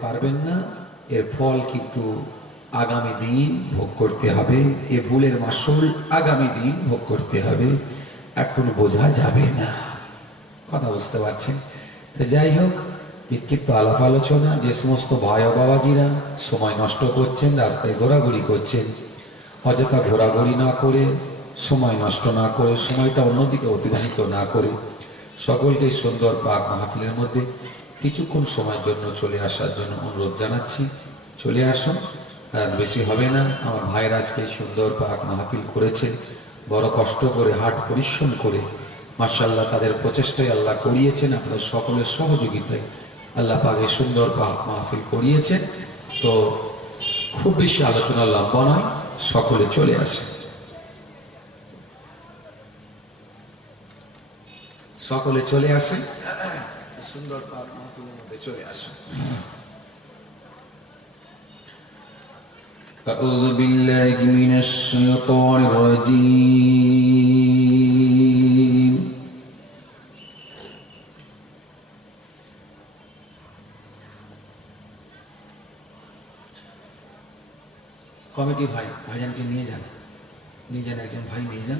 পারবেন না। এর ফল কিন্তু আগামী দিন ভোগ করতে হবে? এ ভুলের মাসুল আগামী দিন ভোগ করতে হবে। এখন বোঝা যাবে না। কথা বুঝতে পারছেন? তো যাই হোক, বিক্ষিপ্ত আলাপ আলোচনা, যে সমস্ত ভাই বাবাজিরা সময় নষ্ট করছেন, রাস্তায় ঘোরাঘুরি করছেন অযথা ঘোরাঘুরি না করে, সময় নষ্ট না করে, সময়টা অন্যদিকে অতিবাহিত না করে সকলকে সুন্দর পাক মাহফিলের মধ্যে কিছুক্ষণ সময়ের জন্য চলে আসার জন্য অনুরোধ জানাচ্ছি। চলে আসুন। বেশি হবে না। আমার ভাইয়ের আজকে সুন্দর পাক মাহফিল করেছে। বড় কষ্ট করে, হাট পরিশ্রম করে মার্শাল্লাহ তাদের প্রচেষ্টায় আল্লাহ করিয়েছেন, আপনাদের সকলের সহযোগিতায় আল্লাহ পাক এই সুন্দর পাক মাহফিল করিয়েছেন। তো খুব বেশি আলোচনা লম্বা নয়, সকলে চলে আসে। সকলে চলে আসে। সুন্দর পাক মাহফিলের মধ্যে চলে আসে أعوذ بالله من الشيطان الرجيم কমিটি ভাই ভাইজানকে নিয়ে যান নিয়ে যান একজন ভাই নিয়ে যান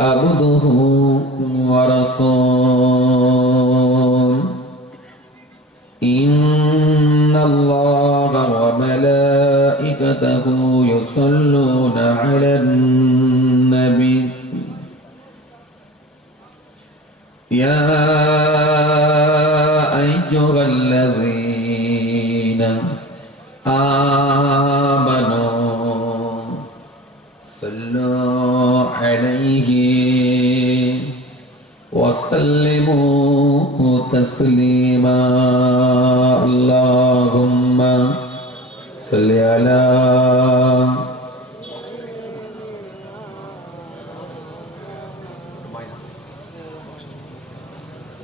عبده ورسوله إن الله وملائكته يصلون على النبي. يا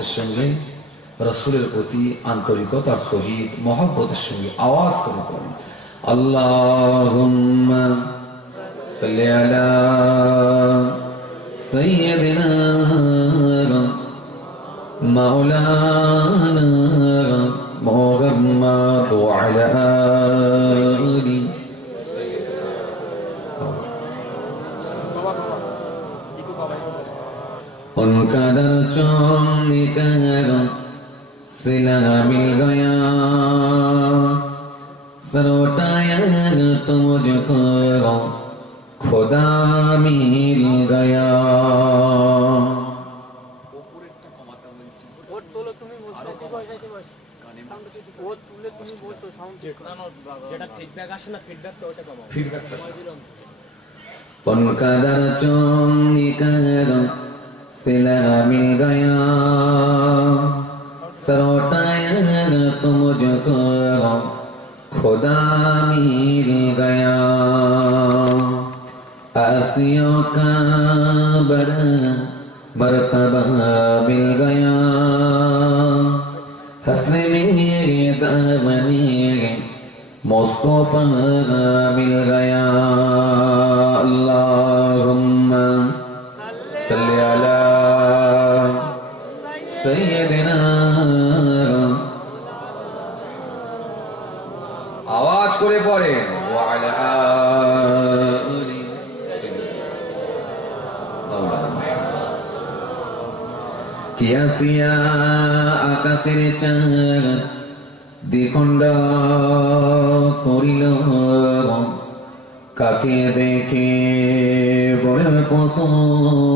মহব্বতের সঙ্গে রসুলের প্রতি আন্তরিকতার সহিত মহব্বতের সঙ্গে আওয়াজ করে পড়ুন আল্লাহ سيدنا كهرا صلها بالغيا سر اٹھایا تو مجھ پر خدا مل گیا ان کا در چون نکل سلا مل گیا सरोटायन तुम जो करो खुदा मिल गया। असियों का बर मरतबा मिल गया। हसने में मेरे मोस्को मुस्तफ़ा मिल गया। কিয়াসিয়া আকাশের চাঁদ দ্বিখণ্ড করিল কাকে দেখে বড় পশর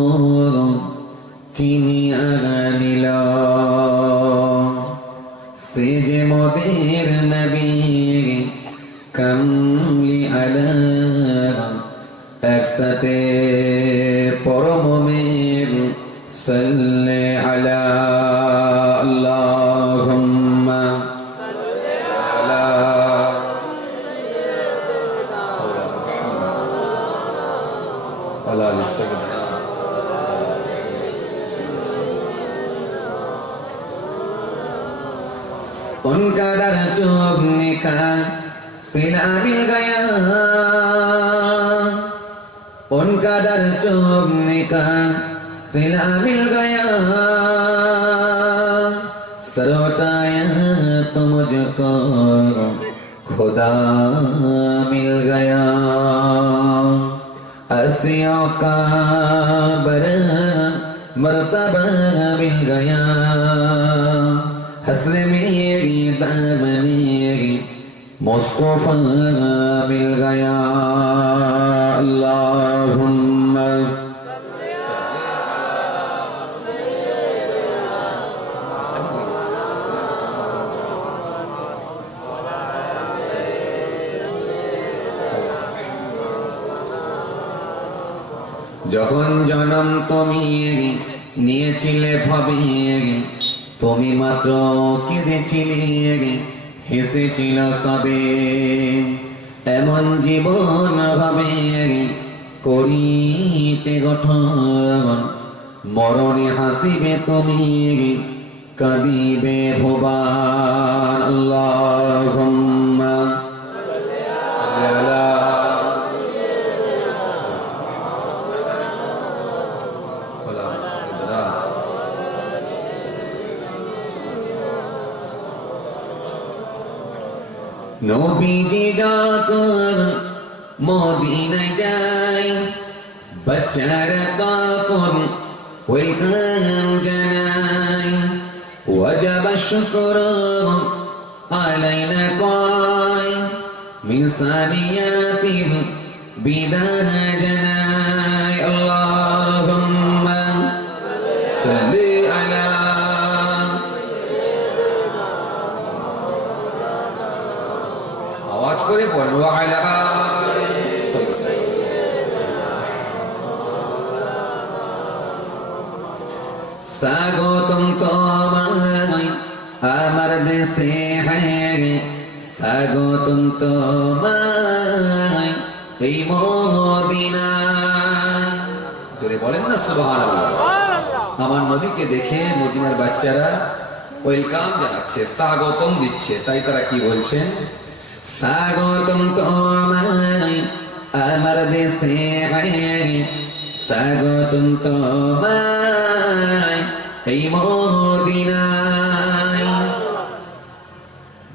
मिल गया। उनका दर चुभने का सिला मिल गया। सरोटाया तो मुझको खुदा मिल गया। असियों का बर मर्तबा मिल गया। हसर मेरी दामनी مصطفى بالغيا اللهم যখন জনম তুমি নিয়েছিলে ভাবিয়ে তুমি মাত্র কেঁদেছিলে হেসেছিল সবে। এমন জীবন হবে করিতে গঠন। মরণে হাসিবে তুমি কাঁদিবে ভোবার। আল্লাহুম্মা নবীজি যখন মদিনায় যাই বাচ্চারা তখন ওয়েলকাম জানাই ওয়াজাব শুকর আলাইনা কয় মিন সানিয়াতিন বিদান জানাই স্বাগতম দিচ্ছে। তাই তারা কি বলছেন স্বাগতম তোমায় আমার দেশে স্বাগতম তোমায় এই মদিনায়।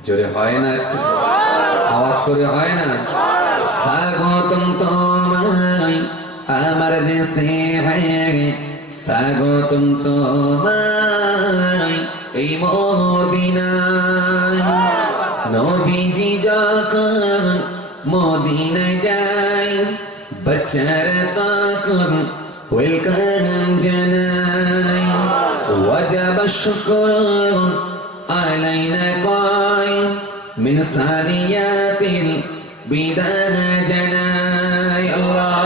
জোরে হয় না? আওয়াজ করে হয় না? স্বাগতম তোমায় আমার দেশে স্বাগতম তোমায় سرقاكم والكرم جناي. وجب الشكر علينا قاي من صانيات بدنا جناي. الله.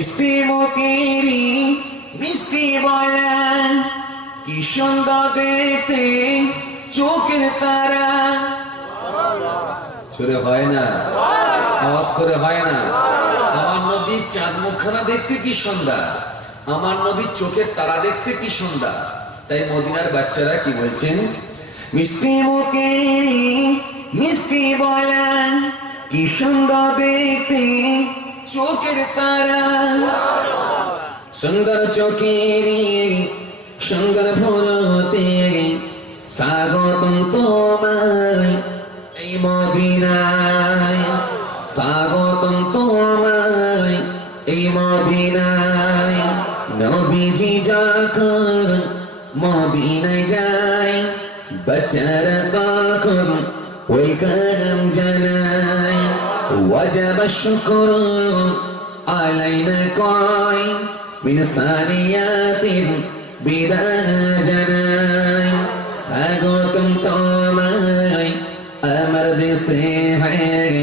মিষ্টি মকেরি মিষ্টি বলেন কি সুন্দর দেখতে চোখের তারা। সুরে হয় না? আওয়াজ করে হয় না? আমার নবীর চাঁদ মুখখানা দেখতে কি সুন্দর? আমার নবীর চোখের তারা দেখতে কি সুন্দর? তাই মদিনার বাচ্চারা কি বলছেন? মিষ্টি মুখে মিষ্টি বলেন কি সুন্দর দেখতে চোখের তারা। সুন্দর চোখের সুন্দর ফুলতে স্বাগতম তোমায়। এই মদিনায় স্বাগতম তোমায়। এই মদিনায় নবীজি যখন মদিনায় যায় বাচ্চারা তখন জানায় ওয়াজাব শুকর علينا قائم من ثانيات বিরাজনাই স্বাগতম তোমায় আমার দেশে হ্যাঁ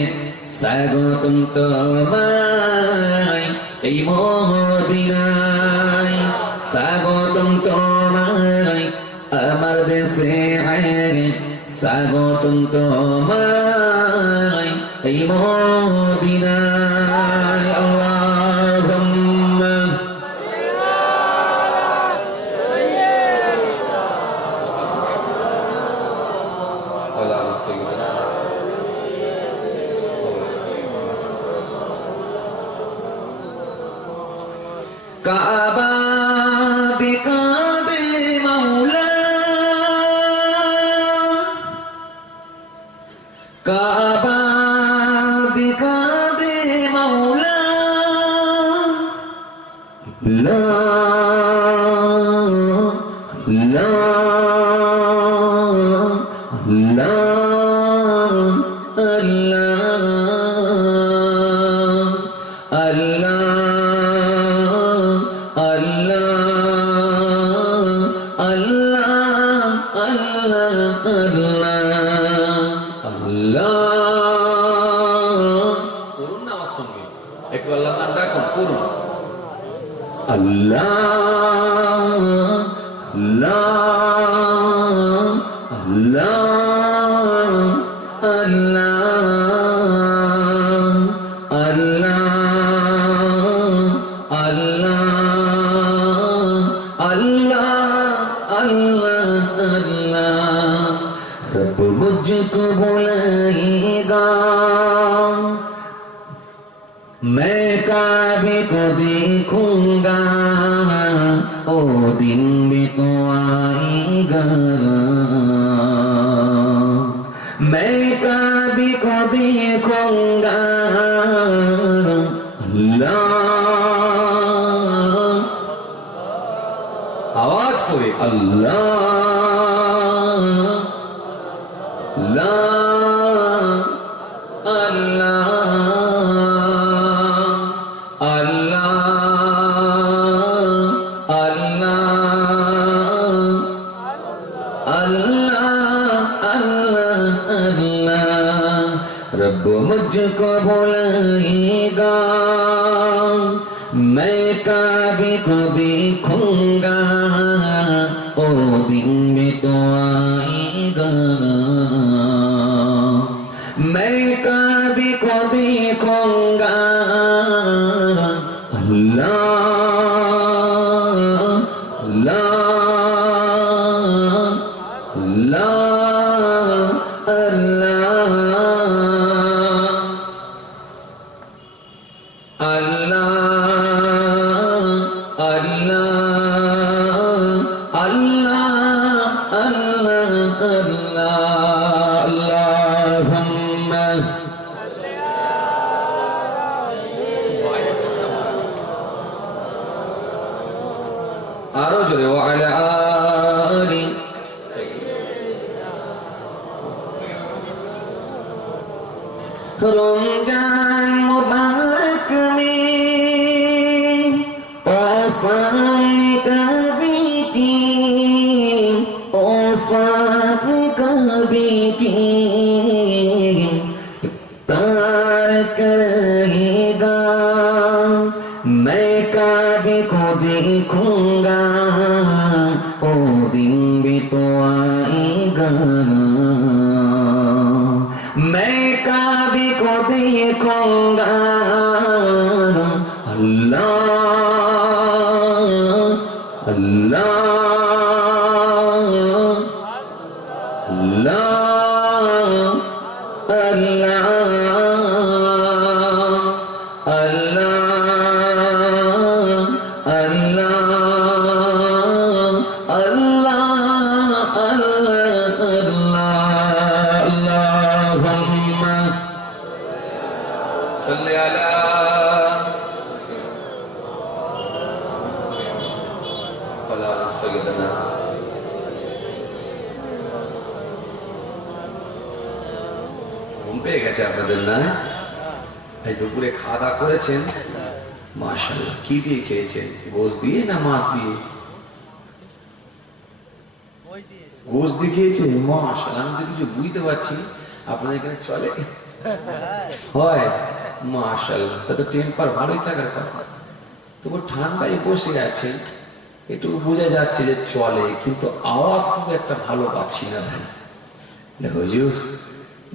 স্বাগতম তোমায় এই মদিনায় স্বাগতম তোমায় আমার দেশে হ্যাঁ স্বাগতম তোমায় এই মদিনায় করে আল্লাহ। love. করেছেন? মাশাল্লাহ কি দিয়ে খেয়েছেন? গোস দিয়ে না মাছ দিয়ে? গোস দিয়ে খেয়েছেন? মাশাল্লাহ আমি তো কিছু বুঝতে পারছি আপনাদের এখানে চলে? হয়? মাশাল্লাহ তা টেম্পার ভালোই থাকার কথা। তবু ঠান্ডায় বসে আছে একটু বোঝা যাচ্ছে যে চলে, কিন্তু আওয়াজ খুব একটা ভালো পাচ্ছি না ভাই। হুজুর,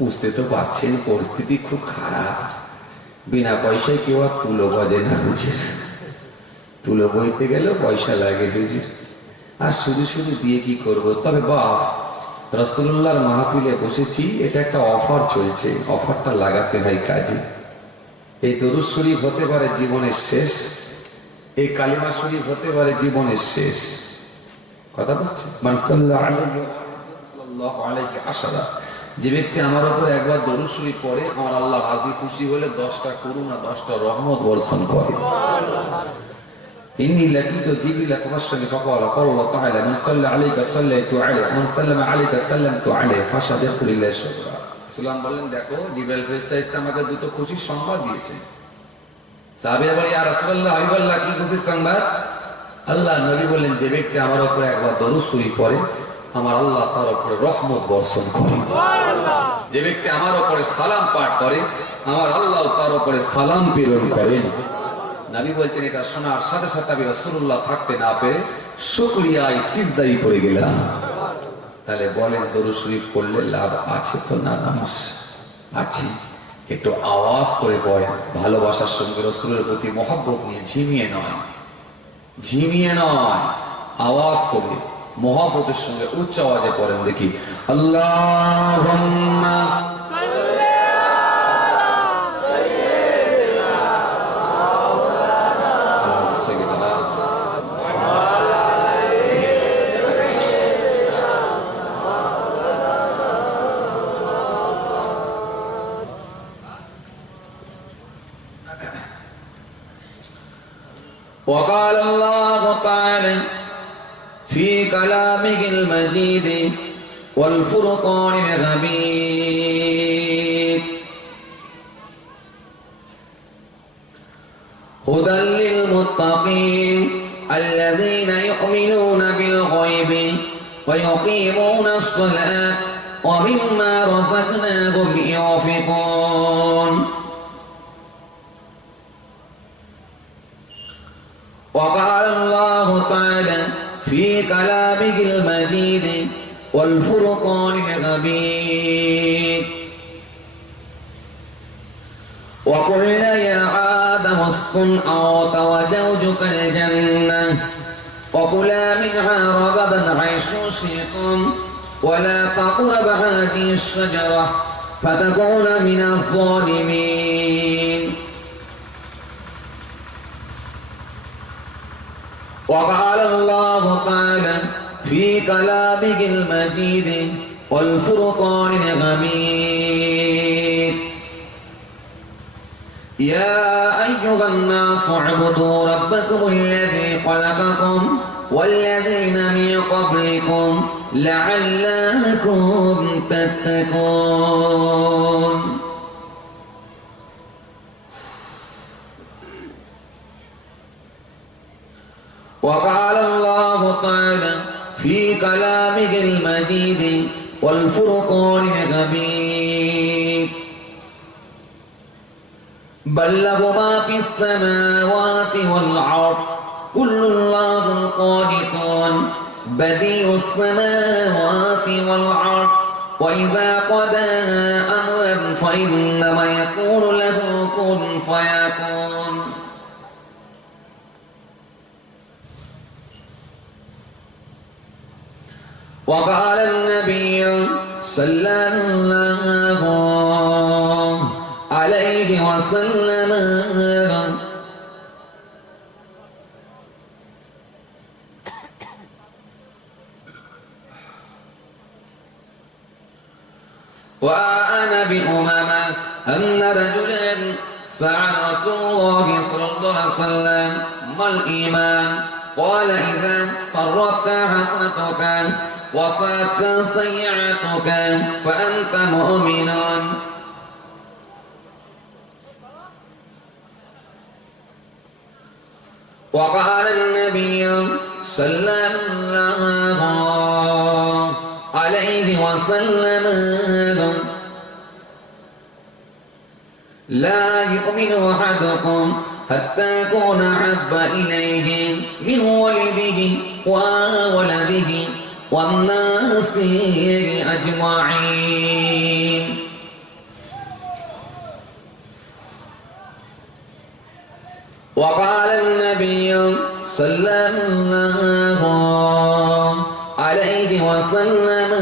বুঝতে তো পারছেন, পরিস্থিতি খুব খারাপ। বিনা পয়সায় কেউ আর তুলো বাজে না হুজুর। তুলো বইতে গেলেও পয়সা লাগে হুজুর। আর শুধু শুধু দিয়ে কি করব? তবে বাপ রসুল্লাহর মাহফিলে বসেছি, এটা একটা অফার চলছে। অফারটা লাগাতে হয় কাজে। এই দরুদ শরীফ হতে পারে জীবনের শেষ, এই কালিমা শরীফ হতে পারে জীবনের শেষ। কথা বুঝছি মানসাল্লাহ আলাইহি আশারা যে ব্যক্তি আমার উপরে একবার দরুদ শরীফ পড়ে আমার আল্লাহ রাজি খুশি হলে দশটা করুণা দশটা রহমত বর্ষণ করে إني لقيت جبريل تبشر فقال قال الله تعالى من صلى عليك صليت عليه من سلم عليك سلمت عليه فشهدت لله شكرا সালাম বললেন দেখো জিব্রাইল ফেরেশতা এসে আমাকে দুটো খুশির সংবাদ দিয়েছে সাহাবীরা বলে ইয়া রাসূলুল্লাহ হাবিবাল্লাহ কি খুশির সংবাদ আল্লাহ নবী বললেন যে ব্যক্তি আমার উপরে একবার দরুদ শরীফ পড়ে আমার আল্লাহ তার উপরে রহমত বর্ষণ করে। যে ব্যক্তি আমার উপরে সালাম পাঠ করে, আমার আল্লাহ তার উপরে সালাম প্রেরণ করেন নবী বলছেন, এটা শোনার সাথে সাথে আমি রাসূলুল্লাহ থাকতে না পেরে শুকরিয়ায় সিজদাই পড়ে গেলাম। তাহলে বলেন, দরুদ শরীফ পড়লে লাভ আছে তো না নামাজ? আছে। একটু আওয়াজ করে পড়েন। ভালোবাসার সঙ্গে রসুলের প্রতি মহব্বত নিয়ে ঝিমিয়ে নয়। ঝিমিয়ে নয়, আওয়াজ করে। মহাব্বতের সঙ্গে উচ্চ আওয়াজে পড়েন দেখি আল্লাহ وقال الله كلامه المجيد والفرقان الحميد. هدى للمتقين الذين يؤمنون بالغيب ويقيمون الصلاة ومما رزقناهم ينفقون. وقال الله تعالى في كلامه المجيد والفرقان الحميد وقلنا يا آدم اسكن أنت وزوجك الجنة وكلا منها رغدا حيث شئتم ولا تقرب هذه الشجرة فتكون من الظالمين. وقال الله تعالى في كلامه المجيد والفرقان الحميد يا أيها الناس اعبدوا ربكم الذي خلقكم والذين من قبلكم لعلكم تتقون. وقال الله تعالى في كلامه المجيد والفرقان الحميد بل له ما في السماوات والأرض كل الله قانتون بديع السماوات والأرض. وإذا قضى أمرا فإنما يقول له كن فيكون. وقال النبي صلى الله عليه وسلم. وأنا بأمامة أن رجلا سأل رسول الله صلى الله عليه وسلم. ما الإيمان؟ قال إذا صرتك حسنتك. وصاك سيئتك فأنت مؤمن. وقال النبي صلى الله عليه وسلم لا يؤمن أحدكم حتى يكون أحب إليه من ولده وولده. والناس أجمعين. وقال النبي صلى الله عليه وسلم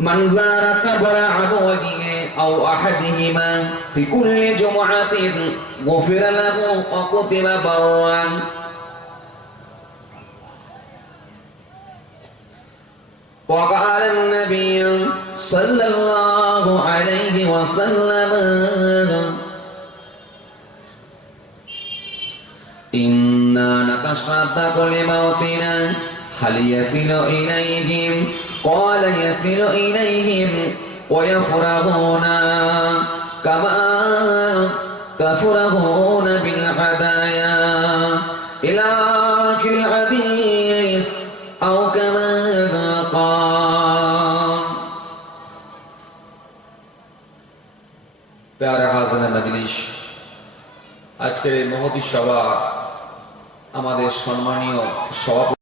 من زار قبر عدوه أو أحدهما في كل جمعة غفر له وكتب برا وقال النبي صلى الله عليه وسلم إنا نتصدق لموتنا هل يصل إليهم قال يصل إليهم ويفرحون كما تفرحون بالهدايا إلى آخر الحديث أو كما قال প্যারে হাজানা মজলিস আজকের এই মহতি সভা আমাদের সম্মানীয় সভাপতি